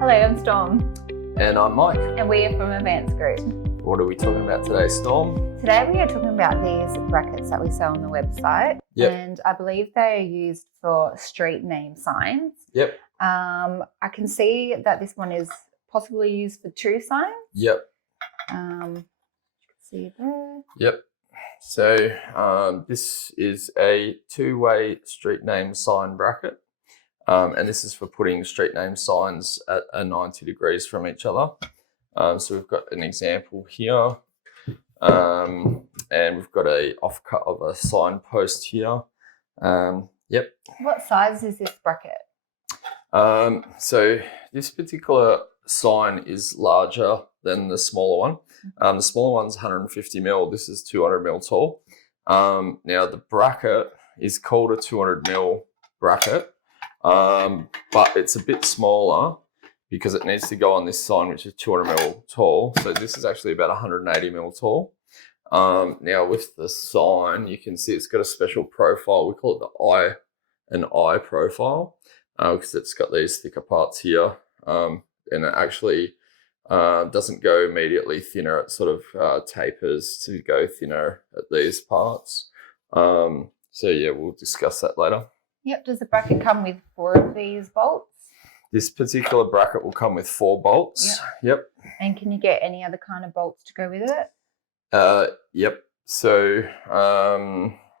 Hello, I'm Storm. And I'm Mike. And we are from Advanced Group. What are we talking about today, Storm? Today we are talking about these brackets that we sell on the website. Yep. And I believe they are used for street name signs. Yep. I can see that this one is possibly used for true signs. Yep. You can see there. Yep. So this is a two-way street name sign bracket. And this is for putting street name signs at 90 degrees from each other. So we've got an example here. And we've got a offcut of a signpost here. Yep. What size is this bracket? So this particular sign is larger than the smaller one. The smaller one's 150 mil. This is 200 mil tall. Now the bracket is called a 200 mil bracket, but it's a bit smaller because it needs to go on this sign, which is 200 mil tall. So this is actually about 180 mil tall. Now with the sign, you can see it's got a special profile. We call it the eye profile because it's got these thicker parts here, and it actually doesn't go immediately thinner. It sort of tapers to go thinner at these parts. So yeah, we'll discuss that later. Yep. Does the bracket come with 4 of these bolts? This particular bracket will come with 4 bolts. Yep. And can you get any other kind of bolts to go with it? Yep. So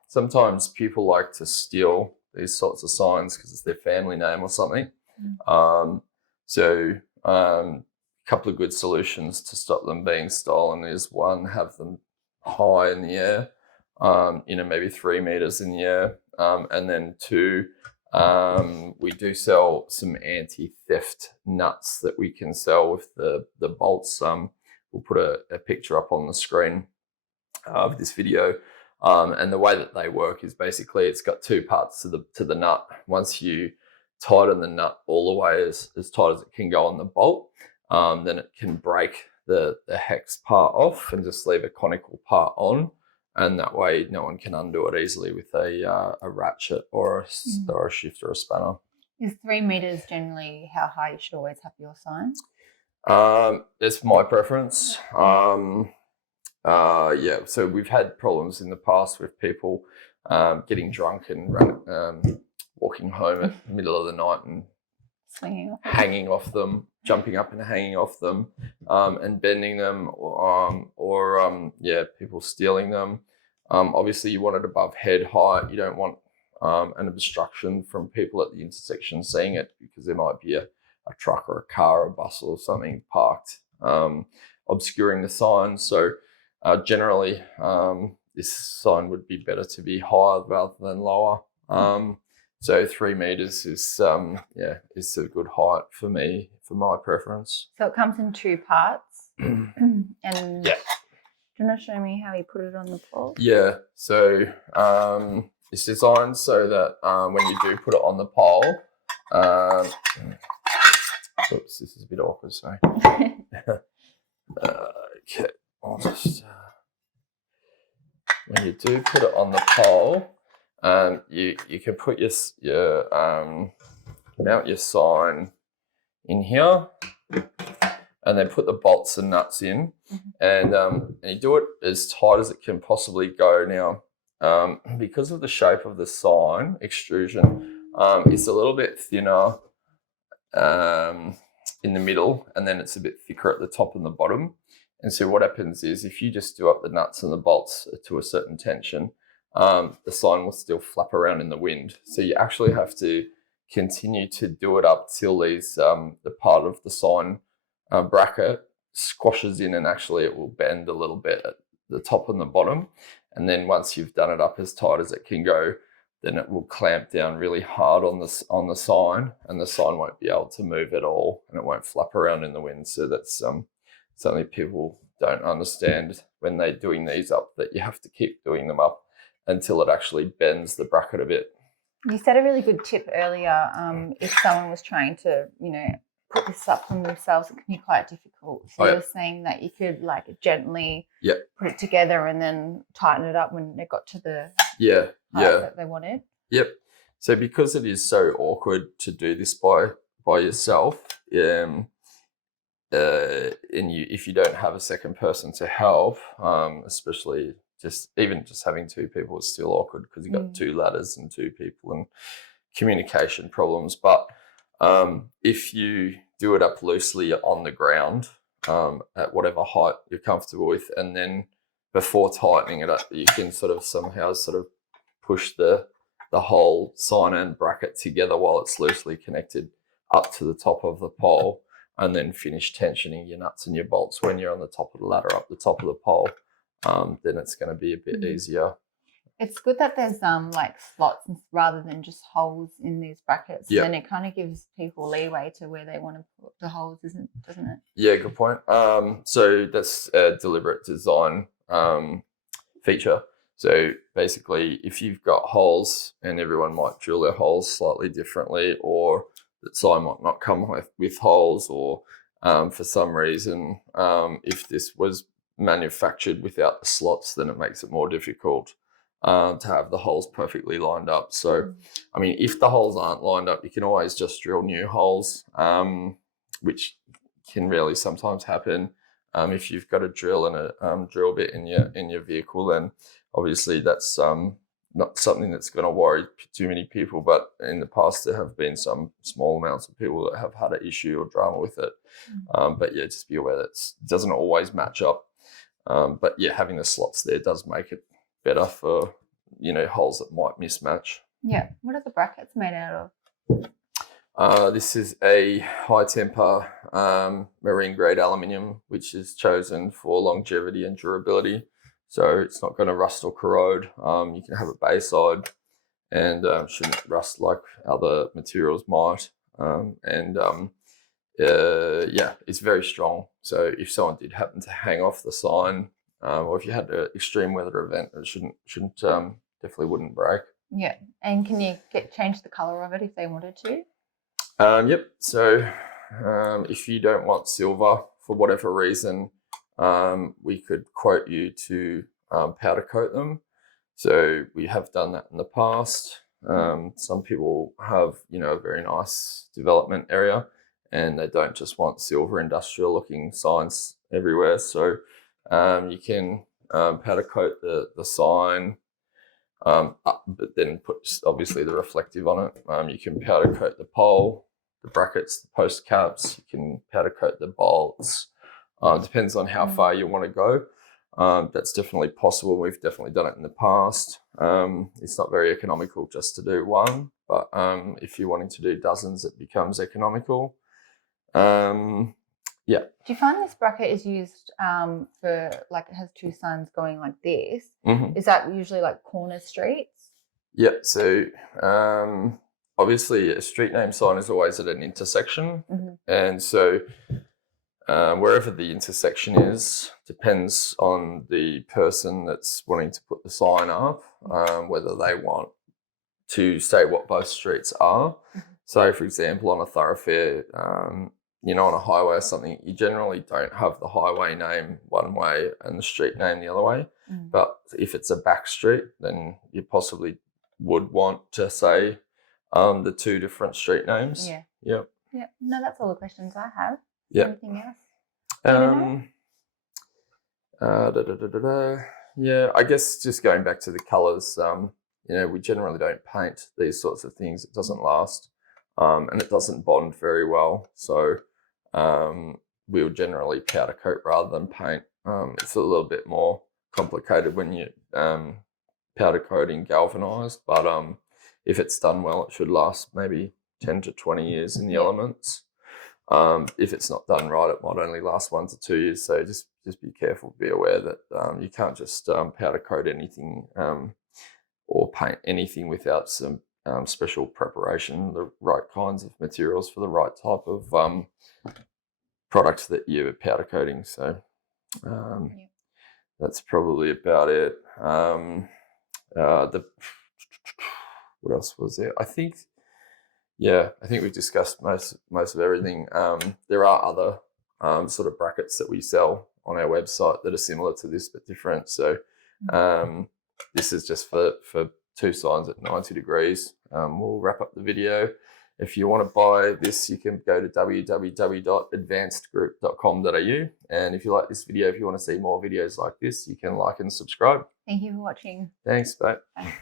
sometimes people like to steal these sorts of signs because it's their family name or something. So a couple of good solutions to stop them being stolen is 1, have them high in the air, maybe 3 meters in the air, and then 2, we do sell some anti-theft nuts that we can sell with the bolts. We'll put a picture up on the screen of this video, and the way that they work is basically it's got 2 parts to the nut. Once you tighten the nut all the way as tight as it can go on the bolt, then it can break the hex part off and just leave a conical part on, and that way no one can undo it easily with a ratchet or a shift or a spanner. Is 3 meters generally how high you should always have your sign? It's my preference. Yeah, so we've had problems in the past with people getting drunk and walking home at the middle of the night and hanging off them, jumping up and hanging off them, and bending them, or people stealing them. Obviously, you want it above head height. You don't want an obstruction from people at the intersection seeing it because there might be a truck or a car or a bus or something parked obscuring the sign. So generally, this sign would be better to be higher rather than lower. So 3 meters is a good height for me, for my preference. So it comes in 2 parts. And yeah. Do you want to show me how you put it on the pole? Yeah. So it's designed so that when you do put it on the pole, oops, this is a bit awkward, sorry. Okay, I'll just when you do put it on the pole, you can put your mount your sign in here, and then put the bolts and nuts in, and you do it as tight as it can possibly go. Now, because of the shape of the sign extrusion, it's a little bit thinner in the middle, and then it's a bit thicker at the top and the bottom. And so what happens is if you just do up the nuts and the bolts to a certain tension, the sign will still flap around in the wind. So you actually have to continue to do it up till these the part of the sign bracket squashes in, and actually it will bend a little bit at the top and the bottom. And then once you've done it up as tight as it can go, then it will clamp down really hard on the sign, and the sign won't be able to move at all, and it won't flap around in the wind. So that's something people don't understand when they're doing these up, that you have to keep doing them up until it actually bends the bracket a bit. You said a really good tip earlier. If someone was trying to, put this up from themselves, it can be quite difficult. So you're saying that you could gently put it together and then tighten it up when it got to the height that they wanted. Yep. So because it is so awkward to do this by yourself, if you don't have a second person to help, especially just having two people is still awkward because you've got two ladders and two people and communication problems. But if you do it up loosely on the ground at whatever height you're comfortable with, and then before tightening it up, you can somehow push the whole sign and bracket together while it's loosely connected up to the top of the pole, and then finish tensioning your nuts and your bolts when you're on the top of the ladder up the top of the pole. Then it's going to be a bit easier. It's good that there's like slots rather than just holes in these brackets. Then it kind of gives people leeway to where they want to put the holes, doesn't it? Yeah, good point. So that's a deliberate design feature. So basically, if you've got holes, and everyone might drill their holes slightly differently, or the sign might not come with holes, or for some reason, if this was manufactured without the slots, then it makes it more difficult to have the holes perfectly lined up. So, I mean, if the holes aren't lined up, you can always just drill new holes, which can really sometimes happen. If you've got a drill and a drill bit in your vehicle, then obviously that's not something that's going to worry too many people. But in the past, there have been some small amounts of people that have had an issue or drama with it. But yeah, just be aware that it doesn't always match up. But yeah, having the slots there does make it better for, holes that might mismatch. Yeah. What are the brackets made out of? This is a high temper marine grade aluminium, which is chosen for longevity and durability. So it's not going to rust or corrode. You can have it bayside and shouldn't rust like other materials might. It's very strong. So if someone did happen to hang off the sign, or if you had an extreme weather event, it shouldn't definitely wouldn't break. Yeah. And can you change the color of it if they wanted to? Yep. So if you don't want silver for whatever reason, we could quote you to powder coat them. So we have done that in the past. Some people have, a very nice development area, and they don't just want silver industrial looking signs everywhere. So you can powder coat the sign, but then put obviously the reflective on it. You can powder coat the pole, the brackets, the post caps. You can powder coat the bolts. Depends on how far you want to go. That's definitely possible. We've definitely done it in the past. It's not very economical just to do one, but if you're wanting to do dozens, it becomes economical. Yeah. Do you find this bracket is used for, like, it has two signs going like this? Is that usually like corner streets? Yeah. So obviously a street name sign is always at an intersection. And so wherever the intersection is depends on the person that's wanting to put the sign up, whether they want to say what both streets are. So, for example, on a thoroughfare, on a highway or something, you generally don't have the highway name one way and the street name the other way. But if it's a back street, then you possibly would want to say the two different street names. Yeah. Yep. Yeah. No, that's all the questions I have. Yeah. Anything else? Yeah, I guess just going back to the colours, we generally don't paint these sorts of things. It doesn't last, and it doesn't bond very well. So we'll generally powder coat rather than paint. It's a little bit more complicated when you powder coating galvanised, but if it's done well, it should last maybe 10 to 20 years in the elements. If it's not done right, it might only last 1 to 2 years. So just be careful, be aware that you can't just powder coat anything or paint anything without some special preparation, the right kinds of materials for the right type of products that you're powder coating. So that's probably about it. What else was there? I think we've discussed most of everything. There are other sort of brackets that we sell on our website that are similar to this but different. So this is just for two signs at 90 degrees. We'll wrap up the video If you want to buy this, you can go to www.advancedgroup.com.au. And if you like this video, if you want to see more videos like this, you can like and subscribe. Thank you for watching. Thanks, bye. Bye.